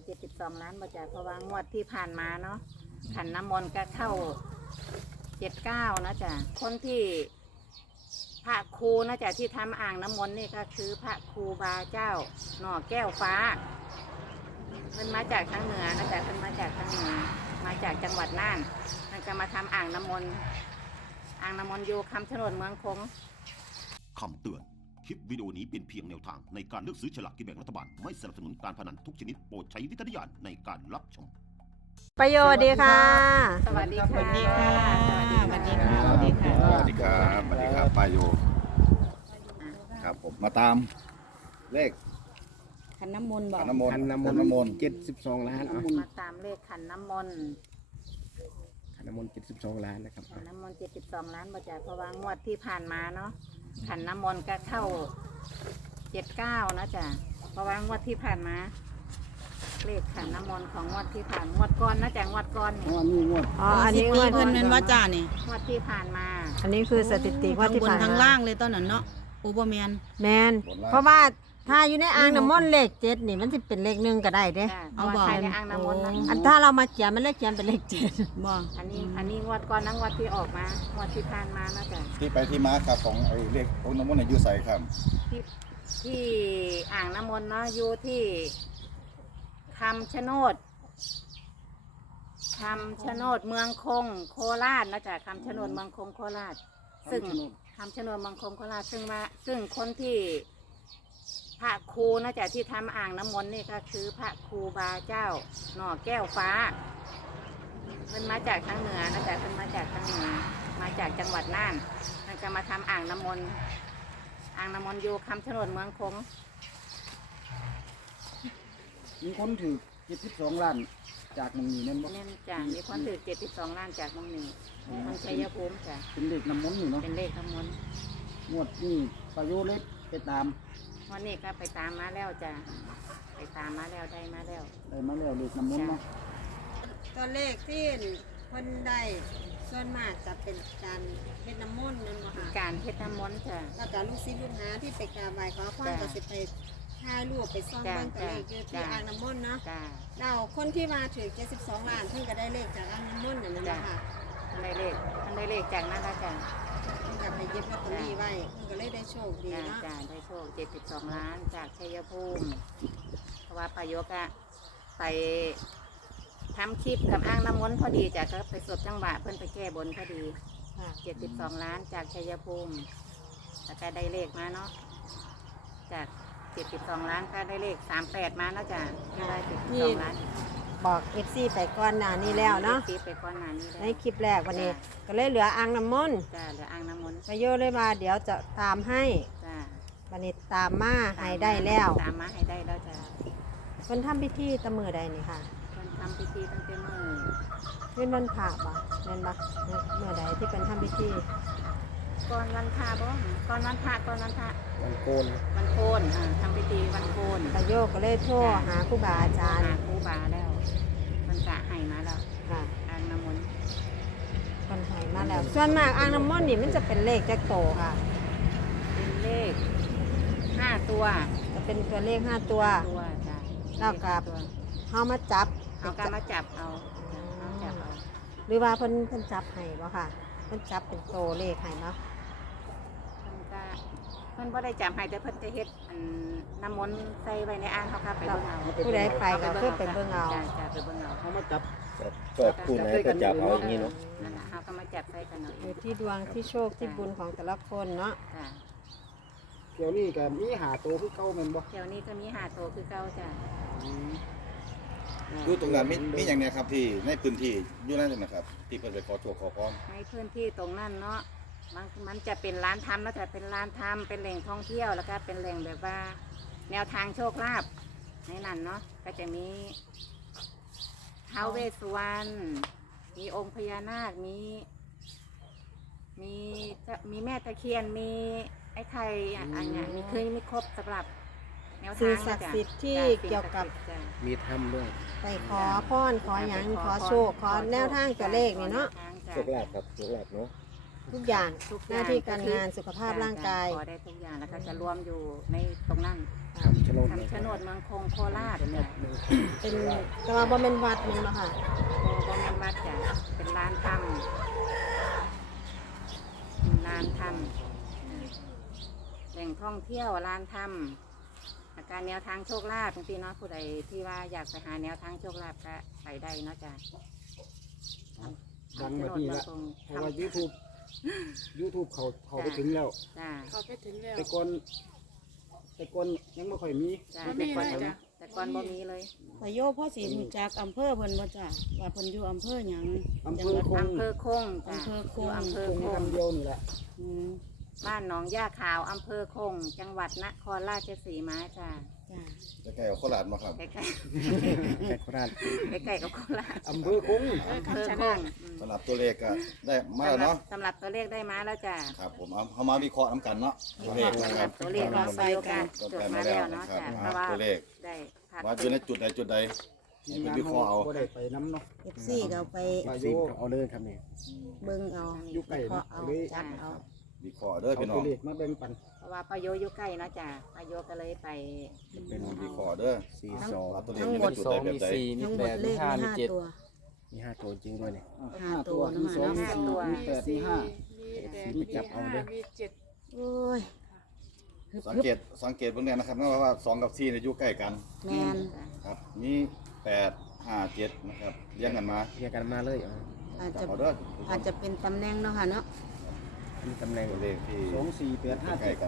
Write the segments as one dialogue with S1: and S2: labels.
S1: 72 ล้านบ่จ้ะเพราะว่างวดที่ผ่านมาเนาะขันน้ำมนต์ก็เข้า79นะจ้ะคนที่พระครูนะจ้ะที่ทำอ่างน้ำมนต์นี่ก็คือพระครูบาเจ้าหน่อแก้วฟ้าเพิ่นมาจากทางเหนือนะจ๊ะเพิ่นมาจากทางเหนือมาจากจังหวัดน่านมันจะมาทำอ่างน้ำมนต์อยู่คำชะโนดเมืองคง
S2: คำเตือนคลิปวิดีโอนี้เป็นเพียงแนวทางในการเลือกซื้อฉลากกินแบ่งรัฐบาลไม่สนับสนุนการพนันทุกชนิดโปรดใช้วิจารณญาณในการรับชม
S3: ประโยชน์ดีค่ะ
S1: สวัสดีค่ะสวัสดีค่ะสวัสดีค่ะ
S4: สวัสดีครับสวัสดีครับป้าโยครับผมมาตามเลข
S1: ขันน้ำมนต์บอก
S4: ขันน้ำมนต์
S3: 72 ล้าน
S1: มาตามเลขขันน้ำมนต์
S3: 72 ล้านนะครับ
S1: ขันน้ำมนต์72 ล้านบ่จ้ะเพราะว่างวดที่ผ่านมาเนาะขันน้ำมนต์ก็เข้า79นะจ้ะเพราะว่างวดที่ผ่านมาเลขขันน้ำมนต์ของงวดที่ผ่านงวดก่อนนะจ้ะงวดก่อนนี่
S3: อันนี้งวด
S5: เพิ่นเป็นว่าจ้านี่
S1: งวดที่ผ่านมา
S3: อันนี้คือสถิติงวดที่
S5: บน
S3: ผ่าน
S5: ทั้ง
S3: มา
S5: ล่างเลยตอนนั้นเนาะโอเปอร์แมน
S3: แมนเพราะว่าถ้าอยู่ในอ่างน้ำมนต์เลข7นี่มันสิเป็นเลข1ก็ได้เด้
S1: จ้ะเอาบอกในอ่างน้ำมนต์นะ
S3: อันถ้าเรามาเขียนมันเลขเขียนเป็นเลข7
S5: บ่
S1: อันนี้งวดก่อนนะงวดที่ออกมางวดที่ผ่านมานะจ้ะ
S4: ที่ไปที่มาครับของไอ้เลของค์น้ำมนต์ในยูไซครับ
S1: ที่อ่างน้ำมนต์เนาะอยู่ที่คำชะโนดเมืองคงโคราชนะจ๊ะคำชะโนดเมืองคงโคราชซึ่งคำชะโนดเมืองคงโคราชซึ่งคนที่พระครูนะจ๊ะที่ทำอ่างน้ำมนต์นี่ก็คือพระครูบาเจ้าหน่อแก้วฟ้าเพิ่นมาจากทางเหนือนะจ๊ะเพิ่นมาจากทางเหนือมาจากจังหวัดน่านมันจะมาทำอ่างน้ำมนต์อยู่คำชะโนดเมืองคง
S6: มีคนถือ72 ล้านจากเมืองนี้นั่นบ่
S1: แม่นจ้ะมีคนถือ72 ล้านจากเมืองนี้มันชัยภูมิจ้ะ
S6: เป็นเลขน้ำมนต์นี่เนาะ
S1: เป็นเลขน้ำมนต์
S6: งวดนี้ประโยชน์เล็กไปตาม
S1: วันนี้ก็ไปตามมาแล้วจ้ะไปตามมาแล้วได้มาแล้ว
S6: ได้มาแล้วเลขน้ำมนต์เนาะ
S3: ตัวเลขที่คนได้ส่วนมากจะเป็นการเฮ็ดน้ำมนต์นั่นบ่ค่ะ
S1: การเฮ็ดน้ำมนต์จ้ะ
S3: แล้วก็ลูกศิษย์ลูกหาที่ไปกราบไหว้ขอพรก็สิไปถ่ายรูปไปส่องเบิ่งตัวเลขอยู่ที่อ่างน้ำมนต์เนาะ
S1: จ้ะ
S3: เราคนที่มาถึง72 ล้านเพิ่นก็ได้เลขจากอ่างน้ำมนต์นั่นน่ะค่ะ
S1: ท่านได้เลขจากนั้นแล้วจ้ะ
S3: เพิ่นก็ไปเย็บลอตเตอรี่ไว้เพิ่นก็เลยได้โชคดี
S1: จ้ะ
S3: เนาะ
S1: จ้ะได้โชค72 ล้านจากชัยภูมิเพราะว่าประยกอะไปทำคลิปกับอ่างน้ำมนต์พอดีจ้ะก็ไปสดจังหวะเพิ่นไปแก้บนพอดี
S3: ค่ะ
S1: 72 ล้านจากชัยภูมิแล้วก็ได้เลขมาเนาะจาก72 ล้านก็ได้เลข38มาแล้วจ้ะได้72 ล้าน
S3: บอก FC ไปก่อนหน้านี้แล้วเนาะ
S1: คลิปไปก่อนหน้านี้
S3: ใน
S1: แล้ว
S3: คลิปแรกวันนี้ก็เลยเหลืออ่างน้ำมนต์
S1: จ้าเหลืออ่างน้ำมนต์
S3: ประโยชน์เลยมาเดี๋ยวจะตามให้
S1: จ้า
S3: วันนี้ตามมาให้ได้แล้ว
S1: ตามมาให้ได้แล้วจ้า
S3: เพิ่นทำพิธีตะมือใดนี่ค่ะ
S1: คนทำพิธีตั้งแต่มื้อ
S3: เป็นวันพระบ่แม่นบ่เมื่อใดที่เป็นทำพิธี
S1: ก่อนวันพระบ่ก่อนวันพระ
S6: วันโกน
S1: วันโกนทำพิธีวันโกน
S3: ประโยชน์ก็เลยโทรหาครูบาอาจารย์
S1: หาครูบาแล้วมันกะให้มาแล้ว
S3: ค่ะ
S1: อ่างน้ำมนต์
S3: คนให้มาแล้ว ส่วนมากอ่างน้ำมนต์นี่มันจะเป็นเลขจักโตค่ะ
S1: เป็นเลข5 ตัว
S3: จะเป็นตัวเลข5 ตัว
S1: ตัวจ้า
S3: แล้วก็
S1: ตัว
S3: เฮามาจับ
S1: เอาก็มาจับเอาจับเอา
S3: หรือว่าเพิ่นจับให้บ่ค่ะเพิ่นจับเป็นโตเลขให้เนาะ
S1: เพิ่นบ่ได้จับให้แต่เพิ่นจะเฮ็ดน้ำมนต์ใส่ไว้ในอ่างเขาค่ะไปเบิ่งเอา
S3: ผู้ใดไปก็คือไปเบิ่งเอา
S1: จ้าไปเบิ่งเอา
S6: เขามาจับ
S4: ก็คู่ไหนก็จับเอาอย่างนี้เนาะ
S1: นั่นแหละเขาก็มาจับใส่กันหน่อย
S3: อยู่ที่ดวงที่โชคที่บุญของแต่ละคนเนาะ
S1: จ้า
S6: เดี๋ยวนี้ก็มีหาตัวคือเก่าแม่นบ่
S1: เที่ยวนี้ก็มี5 ตัวคือเก่าจ้า
S4: ดูตรงนั้นมีอย่างเนี้ยครับที่ในพื้นที่อยู่นั่นนะครับที่เพิ่นไปขอโชคขอพร
S1: ในพื้นที่ตรงนั้นเนาะมันจะเป็นร้านทำแล้วแต่เป็นร้านทำเป็นแหล่งท่องเที่ยวแล้วก็เป็นแหล่งแบบว่า แนวทางโชคลาภในนั้นเนาะก็จะมีท้าวเวสสุวรรณมีองค์พญานาคมีแม่ตะเคียนมีไอ้ไข่อันเนี้ยมีครบสำหรับแนวทาง
S3: สิ่งศักดิ์สิทธิ์ที่เกี่ยวกับ
S6: มีธรรมด้วย
S3: ไปขอพรขอหยังขอโชคขอแนวทางตัวเลขนี่เนาะ
S4: โชคลาภครับโชคลาภเนาะ
S3: ทุกอย่าง
S1: ทุกอ
S3: ห
S1: ย่า
S3: น้าง ที่การงานสุขภาพร่างกาย
S1: ขอได้ทุกอย่างแล้วก็จะรวมอยู่ในตรงนั้น
S6: คำชะโนด
S1: คำชะโนดเมืองคงโคราชเนี่ย
S3: เป็นแต่ว่าบ่เป็นวัดแมันบ่ค่ะ
S1: โบแมนวัดจ้ะเป็นร้านทำร้านทำแหล่งท่องเที่ยวร้านทำอาการแนวทางโชคลาภบางทีเนาะผู้ใดที่ว่าอยากไปหาแนวทางโชคลาภก็ไปได้เนาะจ้ะ
S6: ดังแบบนี้ละเพราะว่า YouTube เขาไปถึงแล้ว
S1: จ้า
S7: เขาไปถึงแล้ว
S6: แต่ก่อนยังไม่ค่อยมี
S1: จ้า
S7: บ่มีเลยจ้ะ
S1: แต่ก่อนบ่มีเลย
S5: พโยพ่อสิรู้จักอำเภอเพิ่นบ่จ้ะว่าเพิ่นอยู่อำเภอหยัง
S6: อำเภอคง
S1: อำเภอคงจ้ะ
S5: อำเภอคง
S1: ยู่อำเภอ
S6: คง
S1: คง
S6: คำเดียวนี่แหละ
S5: อืม
S1: บ้านหนองย่าขาวอำเภอคง จังหวัดนครราชสีมาจ้า
S5: จ้ะ
S4: จะแก้วโคราชมาครับ
S1: ใกล้
S6: แต่โคราช
S1: ๆใกล้ๆกับโคราช
S6: อำเภอคง
S1: อำเภอคง
S4: สำหรับตัวเลขก็ได้มาแล้วเนาะ
S1: สำหรับตัวเลขได้มาแล้วจ้า
S4: ครับผมเอามาวิเคราะห์น้ำกันเนาะตัวเลขนะ
S1: สำ
S4: ค
S1: ห
S4: รั
S1: รั
S4: บบ
S1: ตัวเลขเราไปโอกาสจดมาแล้วเนาะจ้าเพราะว่า
S4: ตัวเลข
S1: ได้พัก
S4: ว่าอยู่ในจุดใดจุดใดให้เป็นวิเคราะห์เอา
S6: ก็ได้ไปน้ำเนาะ
S3: FC ก็เอาไป
S6: ปาโยเอาเลยครับนี่
S3: เบิ่งเอา
S6: อยู่ใกล้
S3: เพาะ
S6: นะ
S3: เอา
S6: เลย
S3: จัดเอา
S4: วิเคราะห์เด้อ
S6: เอา
S4: พี่น้
S6: ตั
S4: อ
S6: ว
S4: ง
S6: เลขมาแบ่งปัน
S1: เพราะว่าปาโยอยู่ใกล้เนาะจ้าปาโยก็เลยไป
S4: เป็นวิเคราะห์เด้อ
S6: 42
S4: ว่าตัวเลขอยู่ในจุดใดแบบใด
S3: ทั้งหมดเลขมี5ตัว
S6: มี5ตัวจริงด้วยเนี่ย
S3: 5ตัว
S6: มี
S3: เนาะ
S6: 2มี4มี8มี5
S7: มีแปด
S6: มี
S7: มี
S6: จับเอา
S7: ห้า
S6: เด้อ
S7: มีเจ็ด
S3: โอ้ย
S4: สังเกตเบื้องแรกนะครับว่า2กับ4เนี่ยอยู่ใกล้กัน
S3: แมน
S4: ครับมี8 5 7นะครับเรียงกันมา
S6: เรียกกันมาเลยเอา
S3: อาจ
S4: จั
S3: จะ
S4: บเอาเด้อ
S3: อาจจะเป็นตำแหน่งเนาะค่ะเนาะ
S6: มีตำแหน่ง
S4: ตัวเลขที่
S6: 2 4 8 5
S4: ใกล้กัน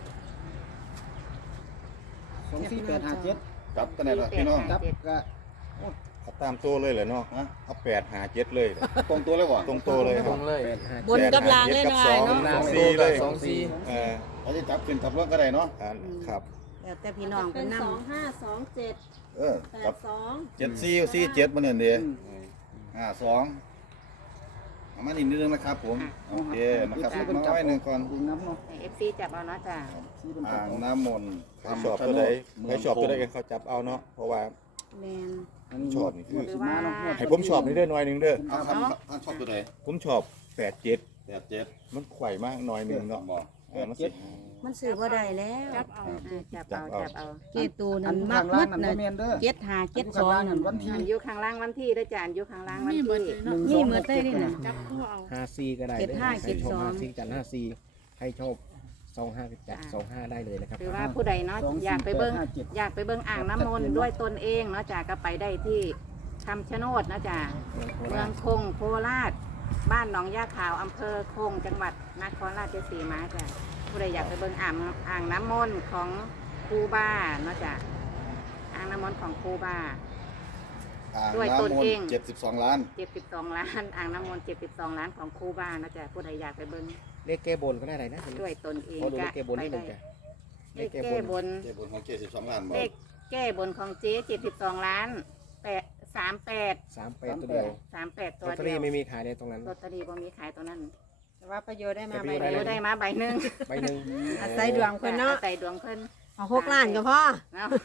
S6: 7 2 4 8 5 7
S4: จับกันได้ละพี่น้อง
S6: จับก็
S8: เอาตามตัวเลยเหรอเนาะ
S4: ฮะ
S8: เอา8 5 7เลยเหรอ
S4: ตรงตัวเลยบ่
S8: ตรงตัวเลยครับ
S3: บนกับลางเลย
S8: 8
S3: เนาะ
S8: 5 7
S3: เนาะ
S8: กับ2 4เลย
S4: เออเราจะจับขึ้นจับลงก็ได้เนาะ
S8: ครับ
S3: แล้วแต่พี่น้อง
S9: เป็
S3: เพิ่
S9: น
S3: นนำ
S9: 2527
S4: เออจับ
S9: 82
S4: 7 4 4 7มาเนี่ยเด้2เอามานิดนึงนะครับผมโอเคนะครับมาไว้หนึ่งก่อน
S6: ดึงน้ำเนาะ
S1: เอฟซีจับเอาเนาะจ้า
S6: ซีเป็นจั
S4: อ่า
S6: บ
S4: ง
S6: เอา
S4: น้ำมนต์
S8: ใครชอบตัวใดใครชอบตัวใดกันเขาจับเอาเนาะ เพราะว่า
S3: แมน
S6: อันนี้
S8: ชอบนี่คือ
S6: สิมาเนาะ
S8: ให้ผมชอบนี่เด้อหน่อยหนึงเด้อ
S4: เอาครับท่านชอบตัวไหน
S8: ผมชอบ8 7
S4: 87
S8: มันไขว่มากหน่อยหนึงเนาะ
S4: บอก
S8: มันสิ
S3: มันซื้อบ่ได้แล้ว
S7: จับเอา
S1: จับเอา
S3: เกตูนั่
S6: อั
S3: น
S6: น
S3: มั
S6: ข้าก งล่า
S3: มั
S6: ง
S3: ด
S6: นั่น
S3: น่ะ
S6: บ่แม่นเด้อ
S3: 7 5 7
S6: ข้างล่างนั่น
S3: 2
S6: วันที่
S1: อันอยู่ข้างล่างวันที่ด้วยจ้าอันอยู่ข้างล่างวัน
S7: มี
S1: ที่
S7: หมดเลยเนาะ
S3: นี่เหมือนได้นี่น่ะ
S7: จับคู่เอา
S6: 54ก็ได้
S3: เจ็ดห้า
S6: ใครชอบ
S3: เจ็ดสอง
S6: 54จัด54ใครชอบ25ก็จัด25ได้เลยนะครับ
S1: คือว่าผู้ใดเนาะอยากไปเบิ้งอยากไปเบิ้งอ่างน้ำมนต์ด้วยตนเองเนาะจ้าก็ไปได้ที่คำชะโนดนะจ้าเมืองคงโคราช บ้านหนองย่าขาวอำเภอคงจังหวัดนครราชสีมาจ้าผู้ใดอยากไปเบิ้งอ่างน้ำมนต์ของครูบาเนาะจ้าอ่างน้ำมนต์ของครูบา ด้วยตนเอง
S4: 72 ล้าน
S1: 72 ล้านอ่างน้ำมนต์72 ล้านของครูบานะจ๊ะผู้ใดอยากไปเบิ้ง
S6: เลขแก้บนก็ได้อะไรนะ
S1: ด้วยตนเอง
S6: ขอดูเล
S1: ก็
S6: ขแก้บน
S1: ไป
S6: นิดนึ
S1: ได้
S6: งจ้ะ
S1: เลขแก้บน
S4: เจ็บบนของ72 ล้านบอ
S1: เล
S4: ก
S1: ขแก้บนของเจ๊72 ล้าน38
S6: 38ตัวเดียว
S1: 38 ตั
S6: ล
S1: ว
S6: อตเตอ
S1: เดี
S6: รี่
S1: ยว
S6: ไม่มีขายในตรงนั้น
S1: ลอตเตอรี่บ่มีขายตัวนั้น
S3: แต่ว่าประโยชน์ได้มาใบ
S6: ประ
S3: เดี
S6: โย
S3: ยว
S6: ชน์
S1: ได้มาใบหนึ่ง
S6: ใบหนึ่ง
S3: อาศัยดวงเพิ่นเนาะ
S1: ใส่ดวงเพิ่น
S3: เอา6ล้านก็พอ
S1: เนาะ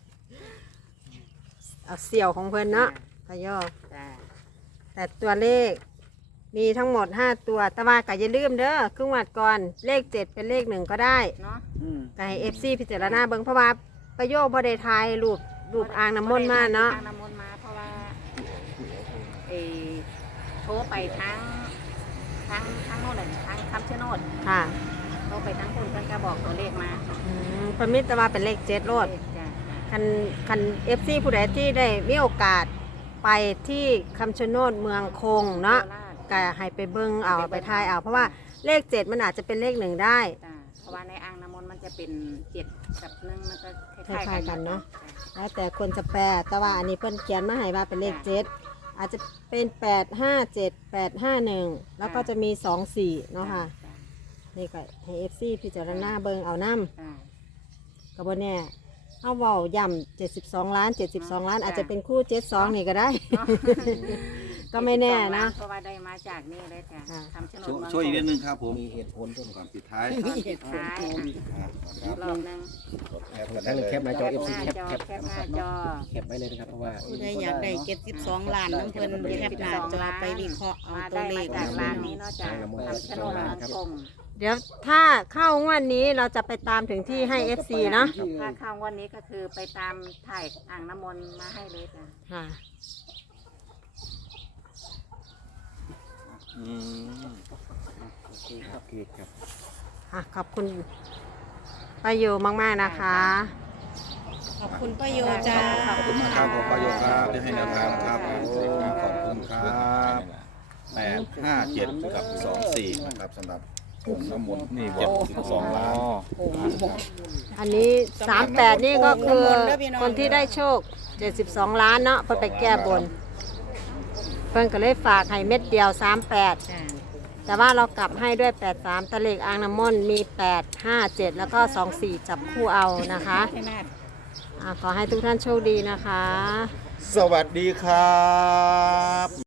S3: เอาเสี่ยวของเพิ่นเนาะพะยอ
S1: จ้ะ
S3: แต่ตัวเลขมีทั้งหมด5ตัวแต่ว่าก็อย่าลืมเด้อครึ่งวัดก่อนเลข7เป็นเลข1ก็ได้
S1: เนาะ
S3: ก็ให้ FC พิจารณาเบิ่งเพราะว่าประโยคบ่ได้ทายรูปอ่างน้ำมนต์มาเนาะ
S1: อ่างน้ำมนต์มาเพราะว่าเออโทรไปทั้งโน่นเลยทั้งคำชะโนด
S3: ค่ะ
S1: โทรไปทั้งคนเพิ่นก็บอกตัวเลขมา
S3: เพิ่นมีแต่ว่าเป็นเลข7โลด
S1: จ้ะ
S3: คัน FC ผู้ใดที่ได้มีโอกาสไปที่คำชะโนดเมืองคงเนาะ
S1: โคราช
S3: ก็ให้ไปเบิ่งเอาไปทายเอาเพราะว่าเลข7มันอาจจะเป็นเลข1ได้
S1: จ้ะเพราะว่าในอ่างน้ำมนต์มันจะเป็น7 กับ 1มันก็ค
S3: คล้า
S1: ล้าย ย
S3: ๆ
S1: ๆ
S3: กั
S1: กัน น
S3: เนาะ
S1: จ้ะ
S3: แล้วแต่คนจะแปลแต่ว่าอันนี้เพิ่นเขียนมาให้ว่าเป็นเลข7อาจจะเป็น857 851แล้วก็จะมี24เนาะค่ะ
S1: จ้
S3: นี่ก็ให้ FC พิจารณาเบิ่งเอานำ
S1: จ้ะ
S3: ก็บ่แน่เอาเว้าย่ำ72 ล้าน 72 ล้าน อาจจะเป็นคู่ 72 นี่ก็ได้
S1: เนาะ
S3: ก็ก็ไม่แน่นะ
S1: เพราะว่าได้มาจากนี่เลยจ้ะ
S3: ค่ะ
S1: คำชะโนดเมือง
S4: ช่วยอีกนิดนึงครับผม
S8: มีเหตุผลด้วย
S4: ก่อนปิดท้าย
S1: ก่อนปิดท้าย
S4: ครับ
S1: รอบหนึง
S4: แคปกัน
S8: ทั้
S4: ได้
S8: ง
S4: เลย
S8: แคปหน้าจอ
S1: แคป
S8: FC
S1: หน้าจอ
S8: แคป
S1: แคปหน้าจอ
S8: แคปไว้เลยนะครับเพราะว่า
S5: ผู้ใดอยากได้72ล้านน้ำเพิ่นแคปหน้าจอไปวิเคราะห์เอา
S1: มา
S5: ตัว
S1: ได้
S5: เล
S1: มา
S5: ข
S1: จากร้านนี้เนอกจากคำชะโนดเมืองคง
S3: เดี๋ยวถ้าเข้างวดนี้เราจะไปตามถึงที่ให้ FC เนาะ
S1: ถ้าเข้าวันนี้ก็คือไปตามถ่ายอ่างน้ำมนต์มาให้เลยจ้ะ
S3: ค่ะ
S8: อืมโอเคครับ
S3: ขอบคุณป้าโยมากๆนะคะ
S5: ขอบคุณป้าโยจ้า
S4: ขอบคุณมากครับผมประโยชน์ครับที่ให้แนวทางครับขอบคุณครับ857กับ24นะครับสำหรับองค์น้ำมนต์นี่72 ล้าน
S3: อันนี้38นี่ก็คือคนที่ได้โชค72ล้านเนาะเพิ่นไปแก้บนเพิ่นก็เลยฝากให้เม็ดเดียว38แต่ว่าเรากลับให้ด้วย83ตะเลขอ่างน้ำมนต์มี8 5 7แล้วก็24จับคู่เอานะคะขอให้ทุกท่านโชคดีนะคะ
S8: สวัสดีครับ